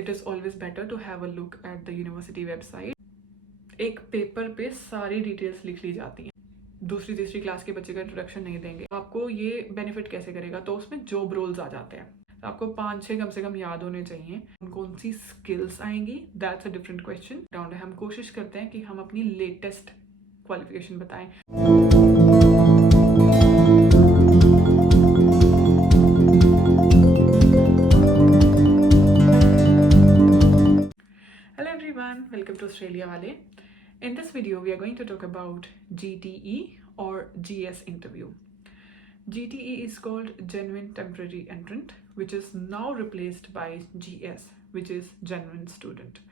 It is always better to have a look at the university website. एक paper पे सारी details लिख ली जाती हैं। दूसरी तीसरी क्लास के बच्चे का इंट्रोडक्शन नहीं देंगे। आपको ये बेनिफिट कैसे करेगा, तो उसमें जॉब रोल्स आ जाते हैं। आपको 5-6 कम से कम याद होने चाहिए। कौन सी स्किल्स आएंगी, that's a different question. Round है, हम कोशिश करते हैं कि हम अपनी लेटेस्ट क्वालिफिकेशन बताएं। Hello everyone, welcome to Australia Wale. In this video, we are going to talk about GTE or GS interview. GTE is called Genuine Temporary Entrant, which is now replaced by GS, which is Genuine Student.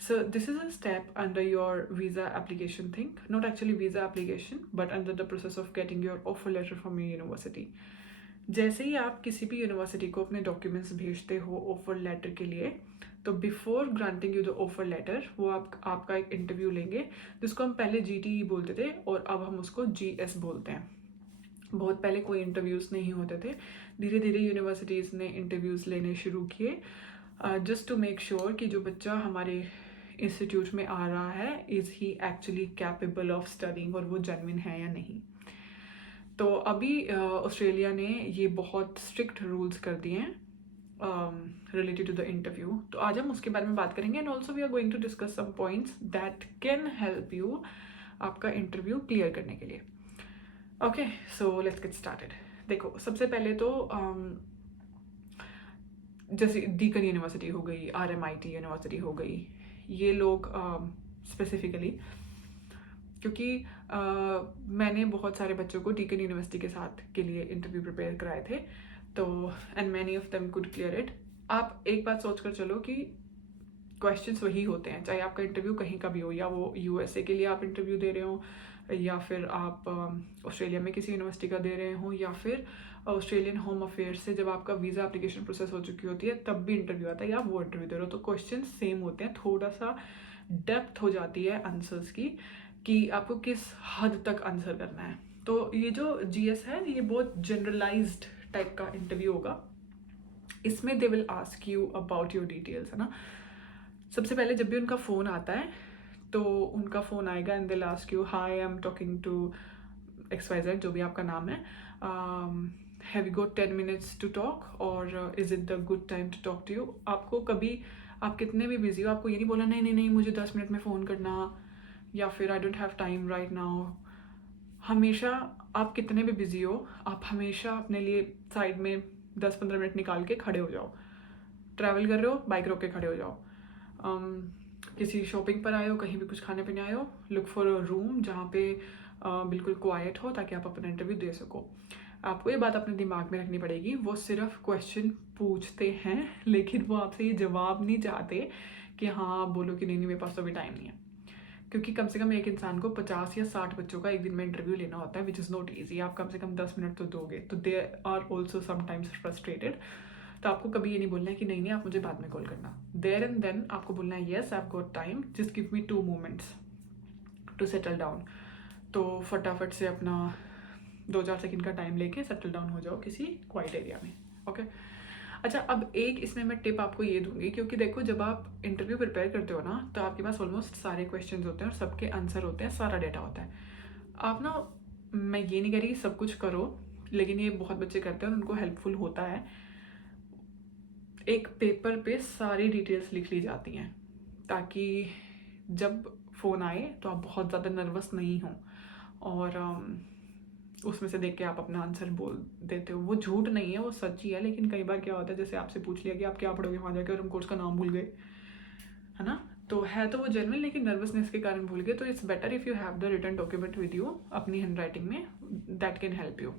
So this is a step under your visa application thing, not actually visa application, but under the process of getting your offer letter from your university. जैसे ही आप किसी भी university को अपने documents भेजते हो offer letter के लिए, तो before granting you the offer letter वो आपका एक इंटरव्यू लेंगे, जिसको हम पहले GTE बोलते थे और अब हम उसको GS बोलते हैं। बहुत पहले कोई इंटरव्यूज़ नहीं होते थे, धीरे धीरे यूनिवर्सिटीज़ ने इंटरव्यूज़ लेने शुरू किए जस्ट टू मेक श्योर कि जो बच्चा हमारे इंस्टीट्यूट में आ रहा है is he actually capable of studying और वो जेन्युइन है या नहीं। तो अभी ऑस्ट्रेलिया ने ये बहुत स्ट्रिक्ट रूल्स कर दिए हैं रिलेटेड टू द इंटरव्यू। तो आज हम उसके बारे में बात करेंगे and also we are going to discuss some points that can help you आपका इंटरव्यू क्लियर करने के लिए। Okay, so let's get started. देखो, सबसे पहले तो जैसे डीकन यूनिवर्सिटी हो गई, RMIT यूनिवर्सिटी हो गई, ये लोग स्पेसिफिकली क्योंकि मैंने बहुत सारे बच्चों को डीकन यूनिवर्सिटी के साथ के लिए इंटरव्यू प्रिपेयर कराए थे, तो and many of them could clear it. आप एक बात सोच कर चलो कि क्वेश्चंस वही होते हैं, चाहे आपका इंटरव्यू कहीं का भी हो, या वो USA के लिए आप इंटरव्यू दे रहे हो, या फिर आप ऑस्ट्रेलिया में किसी यूनिवर्सिटी का दे रहे हो, या फिर ऑस्ट्रेलियन होम अफेयर्स से जब आपका वीज़ा एप्लीकेशन प्रोसेस हो चुकी होती है तब भी इंटरव्यू आता है, या आप वो इंटरव्यू दे रहे हो, तो क्वेश्चन सेम होते हैं। थोड़ा सा डेप्थ हो जाती है आंसर्स की कि आपको किस हद तक आंसर करना है। तो ये जो GS है ये बहुत जनरलाइज्ड टाइप का इंटरव्यू होगा। इसमें दे will ask you about your details, है ना। सबसे पहले जब भी उनका फ़ोन आता है तो उनका फ़ोन आएगा and they will ask you, hi I am talking to XYZ, जो भी आपका नाम है, have you got 10 minutes to talk और is it the good time to talk to you. आपको कभी, आप कितने भी बिजी हो, आपको ये नहीं बोला नहीं नहीं नहीं मुझे 10 मिनट में फ़ोन करना, या फिर I don't have time right now. हमेशा आप कितने भी बिजी हो, आप हमेशा अपने लिए साइड में 10-15 मिनट निकाल के खड़े हो जाओ। ट्रैवल कर रहे हो, बाइक रोक के खड़े हो जाओ। किसी शॉपिंग पर आए हो, कहीं भी कुछ खाने पीने आए हो, लुक फॉर अ रूम जहाँ पे बिल्कुल क्वाइट हो ताकि आप अपना इंटरव्यू दे सको। आपको ये बात अपने दिमाग में रखनी पड़ेगी, वो सिर्फ क्वेश्चन पूछते हैं लेकिन वो आपसे ये जवाब नहीं चाहते कि हाँ आप बोलो कि नहीं नहीं मेरे पास तो अभी टाइम नहीं है, क्योंकि कम से कम एक इंसान को 50 या 60 बच्चों का एक दिन में इंटरव्यू लेना होता है, विच इज़ नॉट ईजी। आप कम से कम 10 मिनट तो दोगे, तो they are also sometimes frustrated. तो आपको कभी ये नहीं बोलना है कि नहीं नहीं आप मुझे बाद में कॉल करना, देयर एंड देन आपको बोलना है yes I have got time, just give me 2 moments to settle down. तो फटाफट से अपना 2-4 सेकंड का टाइम लेके सेटल डाउन हो जाओ किसी क्वाइट एरिया में। ओके, अच्छा, अब एक इसमें मैं टिप आपको ये दूंगी, क्योंकि देखो जब आप इंटरव्यू प्रिपेयर करते हो ना तो आपके पास ऑलमोस्ट सारे क्वेश्चंस होते हैं और सबके आंसर होते हैं, सारा डेटा होता है। आप ना, मैं ये नहीं कह रही सब कुछ करो, लेकिन ये बहुत बच्चे करते हैं और उनको हेल्पफुल होता है। एक पेपर पे सारी डिटेल्स लिख ली जाती हैं ताकि जब फ़ोन आए तो आप बहुत ज़्यादा नर्वस नहीं हो और उसमें से देख के आप अपना आंसर बोल देते हो। वो झूठ नहीं है, वो सच ही है, लेकिन कई बार क्या होता है, जैसे आपसे पूछ लिया कि आप क्या पढ़ोगे वहाँ जाके और हम कोर्स का नाम भूल गए, है ना। तो है तो वो जेन्युइन, लेकिन नर्वसनेस के कारण भूल गए। तो it's better if you have the written document with you अपनी हैंड राइटिंग में, दैट कैन हेल्प यू।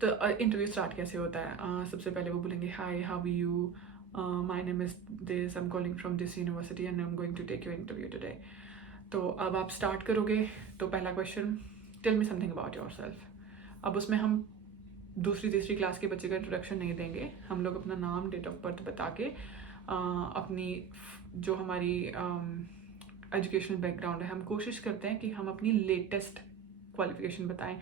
तो इंटरव्यू स्टार्ट कैसे होता है, सबसे पहले वो बोलेंगे hi how are you, my name is this, I am calling from this university and I am going to take your interview today. तो अब आप स्टार्ट करोगे, तो पहला question, tell me something about yourself. अब उसमें हम दूसरी तीसरी क्लास के बच्चे का इंट्रोडक्शन नहीं देंगे, हम लोग अपना नाम, डेट ऑफ बर्थ बता के अपनी जो हमारी एजुकेशनल बैकग्राउंड है, हम कोशिश करते हैं कि हम अपनी लेटेस्ट क्वालिफिकेशन बताएं।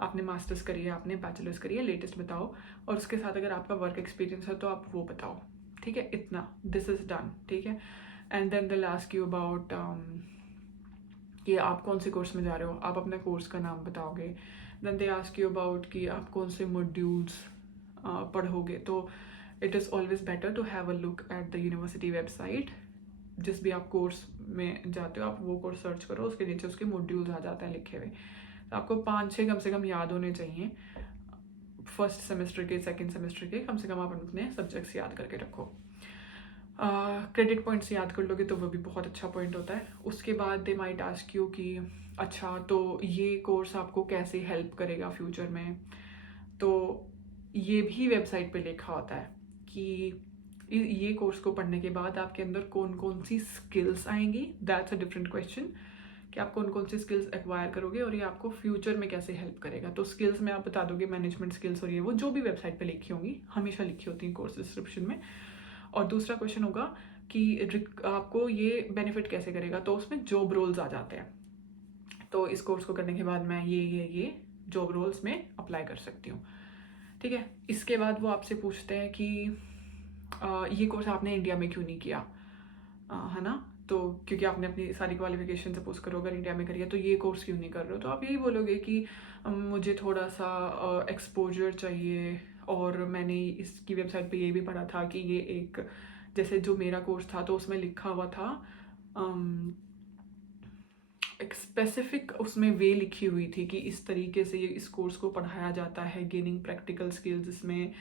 आपने मास्टर्स करी है, आपने बैचलर्स करी है, लेटेस्ट बताओ, और उसके साथ अगर आपका वर्क एक्सपीरियंस है तो आप वो बताओ, ठीक है, इतना, दिस इज़ डन, ठीक है। And then they ask you about कि आप कौन से कोर्स में जा रहे हो, आप अपने कोर्स का नाम बताओगे। Then they ask you about कि आप कौन से मॉड्यूल्स पढ़ोगे। तो it is always better to have a look at the university website. जिस भी आप कोर्स में जाते हो आप वो कोर्स सर्च करो, उसके नीचे उसके मॉड्यूल्स आ जाते हैं लिखे हुए। तो आपको 5-6 कम से कम याद होने चाहिए, फर्स्ट सेमेस्टर के, सेकंड सेमेस्टर के, कम से कम आप अपने सब्जेक्ट्स याद करके रखो। क्रेडिट पॉइंट्स याद कर लोगे तो वो भी बहुत अच्छा पॉइंट होता है। उसके बाद दे माइट आस्क यू कि अच्छा तो ये कोर्स आपको कैसे हेल्प करेगा फ्यूचर में। तो ये भी वेबसाइट पे लिखा होता है कि ये कोर्स को पढ़ने के बाद आपके अंदर कौन कौन सी स्किल्स आएंगी। दैट्स अ डिफरेंट क्वेश्चन कि आप कौन कौन सी स्किल्स एक्वायर करोगे और ये आपको फ्यूचर में कैसे हेल्प करेगा। तो स्किल्स में आप बता दोगे मैनेजमेंट स्किल्स और ये वो जो भी वेबसाइट पे लिखी होंगी, हमेशा लिखी होती हैं कोर्स डिस्क्रिप्शन में। और दूसरा क्वेश्चन होगा कि आपको ये बेनिफिट कैसे करेगा, तो उसमें जॉब रोल्स आ जाते हैं। तो इस कोर्स को करने के बाद मैं ये जॉब रोल्स में अप्लाई कर सकती हूँ, ठीक है। इसके बाद वो आपसे पूछते हैं कि ये कोर्स आपने इंडिया में क्यों नहीं किया, है ना। तो क्योंकि आपने अपनी सारी क्वालिफिकेशन सपोज करो अगर इंडिया में करी है तो ये कोर्स क्यों नहीं कर रहे हो। तो आप यही बोलोगे कि मुझे थोड़ा सा एक्सपोजर चाहिए, और मैंने इसकी वेबसाइट पे ये भी पढ़ा था कि ये एक, जैसे जो मेरा कोर्स था तो उसमें लिखा हुआ था एक स्पेसिफिक उसमें वे लिखी हुई थी कि इस तरीके से ये इस कोर्स को पढ़ाया जाता है, गेनिंग प्रैक्टिकल स्किल्स, इसमें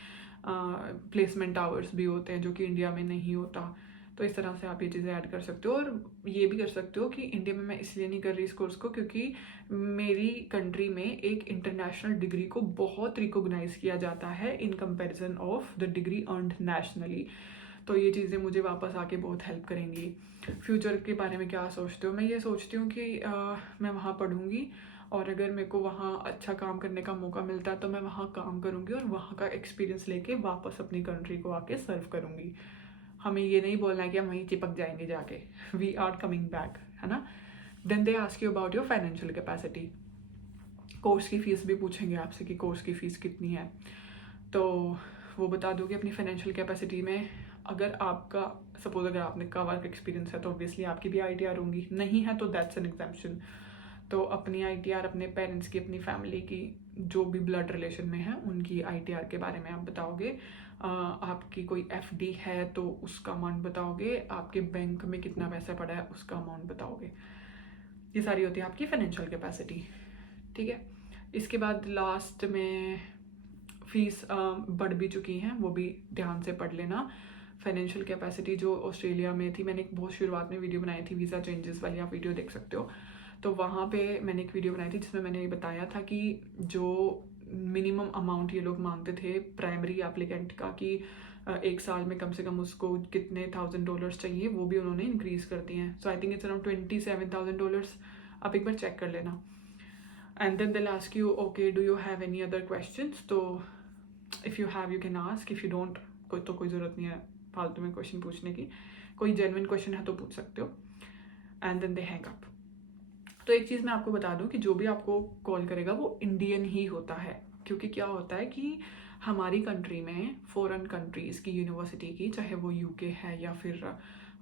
प्लेसमेंट आवर्स भी होते हैं जो कि इंडिया में नहीं होता। तो इस तरह से आप ये चीज़ें ऐड कर सकते हो। और ये भी कर सकते हो कि इंडिया में मैं इसलिए नहीं कर रही इस कोर्स को क्योंकि मेरी कंट्री में एक इंटरनेशनल डिग्री को बहुत रिकॉग्नाइज किया जाता है in comparison of the degree earned nationally. तो ये चीज़ें मुझे वापस आके बहुत हेल्प करेंगी। फ्यूचर के बारे में क्या सोचते हो? मैं ये सोचती हूँ कि मैं वहाँ पढ़ूँगी और अगर मेरे को वहाँ अच्छा काम करने का मौका मिलता है तो मैं वहाँ काम करूँगी और वहाँ का एक्सपीरियंस लेके वापस अपनी कंट्री को आके सर्व करूँगी। हमें ये नहीं बोलना है कि हम वहीं चिपक जाएंगे जाके, वी आर कमिंग बैक, है ना। Then they ask you about your financial capacity. Course की फ़ीस भी पूछेंगे आपसे कि कोर्स की फ़ीस कितनी है, तो वो बता दोगे अपनी फाइनेंशियल कैपेसिटी में। अगर आपका सपोज अगर आपने का वर्क एक्सपीरियंस है तो ऑब्वियसली आपकी भी ITR होंगी, नहीं है तो दैट्स एन एग्जाम्पशन। तो अपनी ITR, अपने पेरेंट्स की, अपनी फैमिली की, जो भी ब्लड रिलेशन में है उनकी ITR के बारे में आप बताओगे। आपकी कोई FD है तो उसका अमाउंट बताओगे, आपके बैंक में कितना पैसा पड़ा है उसका अमाउंट बताओगे। ये सारी होती है आपकी फाइनेंशियल कैपेसिटी, ठीक है। इसके बाद लास्ट में फीस बढ़ भी चुकी हैं, वो भी ध्यान से पढ़ लेना। फाइनेंशियल कैपेसिटी जो ऑस्ट्रेलिया में थी, मैंने एक बहुत शुरुआत में वीडियो बनाई थी वीज़ा चेंजेस वाली, आप वीडियो देख सकते हो। तो वहाँ पे मैंने एक वीडियो बनाई थी जिसमें मैंने ये बताया था कि जो मिनिमम अमाउंट ये लोग मांगते थे प्राइमरी एप्लीकेंट का कि एक साल में कम से कम उसको कितने $1000 चाहिए, वो भी उन्होंने इंक्रीज़ कर दिए हैं। So I think it's around $27,000। आप एक बार चेक कर लेना। And then they'll ask you, okay, do you have any other questions? तो if you have you can ask, if you don't कोई ज़रूरत नहीं है फालतू में क्वेश्चन पूछने की। कोई जेन्युइन क्वेश्चन है तो पूछ सकते हो। And then they hang up. तो एक चीज़ मैं आपको बता दूं कि जो भी आपको कॉल करेगा वो इंडियन ही होता है, क्योंकि क्या होता है कि हमारी कंट्री में फॉरेन कंट्रीज़ की यूनिवर्सिटी की, चाहे वो UK है या फिर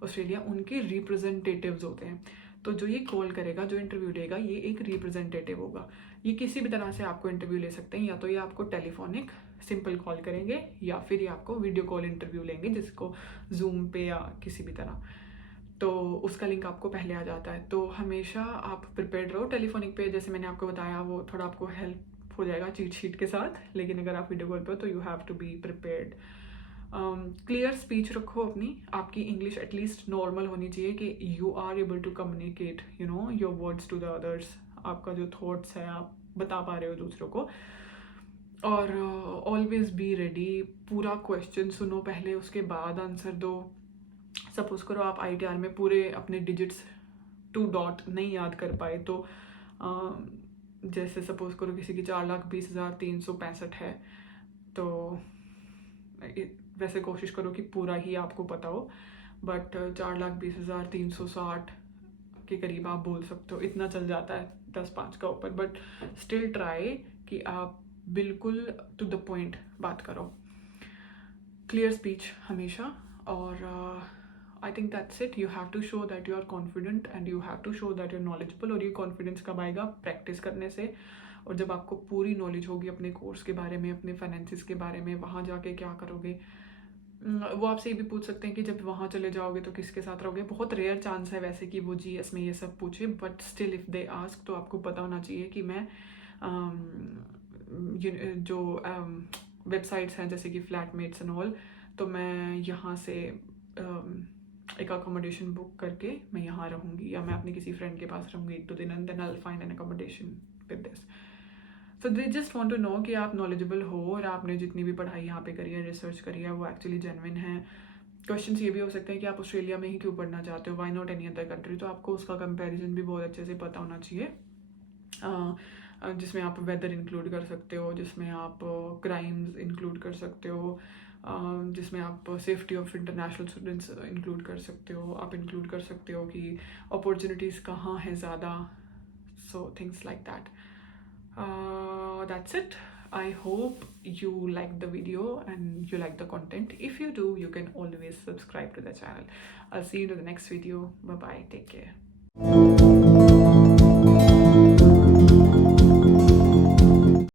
ऑस्ट्रेलिया, उनके रिप्रेजेंटेटिव्स होते हैं। तो जो ये कॉल करेगा, जो इंटरव्यू लेगा, ये एक रिप्रेजेंटेटिव होगा। ये किसी भी तरह से आपको इंटरव्यू ले सकते हैं, या तो ये आपको टेलीफोनिक सिंपल कॉल करेंगे या फिर ये आपको वीडियो कॉल इंटरव्यू लेंगे, जिसको जूम पे या किसी भी तरह। तो उसका लिंक आपको पहले आ जाता है। तो हमेशा आप प्रिपेयर्ड रहो। टेलीफोनिक पे जैसे मैंने आपको बताया वो थोड़ा आपको हेल्प हो जाएगा चीट शीट के साथ, लेकिन अगर आप वीडियो कॉल पे हो तो you have to be prepared. Clear speech रखो अपनी, आपकी इंग्लिश एटलीस्ट नॉर्मल होनी चाहिए कि you are able to communicate your words to the others. आपका जो थॉट्स है आप बता पा रहे हो दूसरों को। और ऑलवेज बी रेडी। पूरा क्वेश्चन सुनो पहले, उसके बाद आंसर दो। सपोज करो आप ITR में पूरे अपने डिजिट्स टू डॉट नहीं याद कर पाए, तो जैसे सपोज करो किसी की 4,20,365 है, तो वैसे कोशिश करो कि पूरा ही आपको पता हो, बट 4,20,360 के करीब आप बोल सकते हो, इतना चल जाता है 10-5 का ऊपर। बट स्टिल ट्राई कि आप बिल्कुल टू द पॉइंट बात करो। क्लियर स्पीच हमेशा, और I think that's it. You have to show that you are confident and you have to show that you are knowledgeable. और ये कॉन्फिडेंस कब आएगा? प्रैक्टिस करने से. और जब आपको पूरी नॉलेज होगी अपने कोर्स के बारे में, अपने फाइनेंसिस के बारे में, वहाँ जाके क्या करोगे. वो आपसे ये भी पूछ सकते हैं कि जब वहाँ चले जाओगे तो किसके साथ रहोगे. बहुत रेयर चांस है वैसे कि वो जीएस में ये सब पूछे, but still if they ask तो आपको पता होना चाहिए कि मैं जो वेबसाइट्स हैं जैसे कि फ्लैटमेट्स एंड ऑल, तो मैं यहाँ से एक अकोमोडेशन बुक करके मैं यहाँ रहूँगी, या मैं अपने किसी फ्रेंड के पास रहूँगी 1-2 दिन, and then I will find an accommodation with this. So they just want to know कि आप नॉलेजेबल हो और आपने जितनी भी पढ़ाई यहाँ पे करी है, रिसर्च करी है, वो एक्चुअली जेन्युइन है. क्वेश्चंस ये भी हो सकते हैं कि आप ऑस्ट्रेलिया में ही क्यों पढ़ना चाहते हो, why not any other country. तो आपको उसका कंपैरिजन भी बहुत अच्छे से पता होना चाहिए, जिसमें आप वेदर इंक्लूड कर सकते हो, जिसमें आप क्राइम्स इंक्लूड कर सकते हो, जिसमें आप safety of international students include कर सकते हो. आप इंक्लूड कर सकते हो कि अपॉर्चुनिटीज़ कहाँ हैं ज़्यादा. So things like that. That's it. I hope you like the video and you like the content. If you do, you can always subscribe to the channel. I'll see you in the next video. Bye bye. Take care.